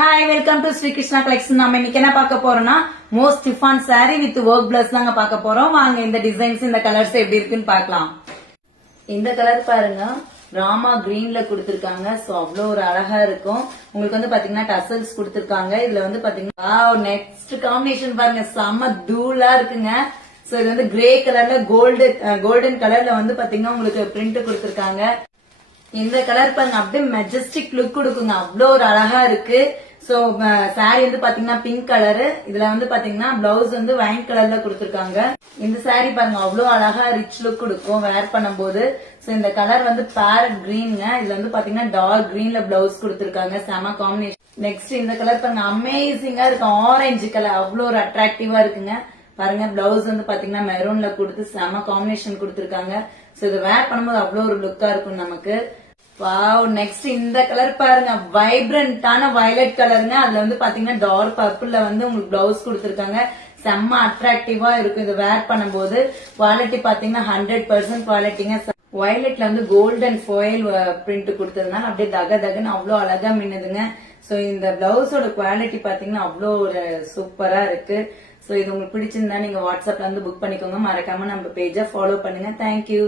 Hi, welcome to Sri Krishna collection. நம்ம இன்னைக்கு என்ன பார்க்க போறோம்னா most chiffon sari with work plus தாங்க பார்க்க போறோம். வாங்க இந்த டிசைன்ஸ் இந்த கலர்ஸ் எப்படி இருக்குன்னு பார்க்கலாம். இந்த கலர் பாருங்க, ராமா கிரீன்ல கொடுத்திருக்காங்க. சோ அவ்வளவு ஒரு அழகா இருக்கும். உங்களுக்கு வந்து பாத்தீங்கன்னா டசல்ஸ் கொடுத்திருக்காங்க. இதுல வந்து பாத்தீங்கன்னா நெக்ஸ்ட் காம்பினேஷன் பாருங்க, செம்ம தூளா இருக்குங்க. சோ இது வந்து கிரே கலர்ல கோல்டன் கலர்ல வந்து பாத்தீங்கன்னா உங்களுக்கு பிரிண்ட் கொடுத்திருக்காங்க. இந்த கலர் பாருங்க, அப்படியே மெஜஸ்டிக் லுக் கொடுக்குங்க. அவ்வளவு ஒரு அழகா இருக்கு. சோ சாரி வந்து பாத்தீங்கன்னா பிங்க் கலரு. இதுல வந்து பாத்தீங்கன்னா பிளவுஸ் வந்து வைன் கலர்ல கொடுத்திருக்காங்க. இந்த சாரி பாருங்க, அவ்வளவு அழகா ரிச் லுக் கொடுக்கும் வேர் பண்ணும்போது. சோ இந்த கலர் வந்து பேரட் கிரீன்ங்க. இதுல வந்து பாத்தீங்கன்னா டார்க் கிரீன்ல பிளவுஸ் கொடுத்திருக்காங்க. செம காம்பினேஷன். நெக்ஸ்ட் இந்த கலர் பாருங்க, அமேசிங்கா இருக்கு. ஆரஞ்சு கலர் அவ்வளவு ஒரு அட்ராக்டிவா இருக்குங்க. பாருங்க, பிளவுஸ் வந்து பாத்தீங்கன்னா மெரூன்ல கொடுத்து செம காம்பினேஷன் கொடுத்திருக்காங்க. சோ இது வேர் பண்ணும்போது அவ்வளவு ஒரு லுக்கா இருக்கும் நமக்கு. வாவ், நெக்ஸ்ட் இந்த கலர் பாருங்க, வைப்ரண்டான வயலட் கலருங்க. அதுல வந்து பாத்தீங்கன்னா டார்க் பர்பிள்ல வந்து உங்களுக்கு பிளவுஸ் கொடுத்திருக்காங்க. செம்ம அட்ராக்டிவா இருக்கும் இது வேர் பண்ணும்போது. குவாலிட்டி பாத்தீங்கன்னா 100% குவாலிட்டிங்க. வயலட்ல வந்து கோல்டன் ஃபாயில் பிரிண்ட் கொடுத்ததுனால அப்படியே தகன்னு அவ்வளவு அழகா மின்னுதுங்க. சோ இந்த பிளவுஸோட குவாலிட்டி பாத்தீங்கன்னா அவ்வளோ ஒரு சூப்பரா இருக்கு. சோ இது உங்களுக்கு பிடிச்சிருந்தா நீங்க வாட்ஸ்அப்ல வந்து புக் பண்ணிக்கோங்க. மறக்காம நம்ம பேஜை ஃபாலோ பண்ணுங்க. தேங்க்யூ.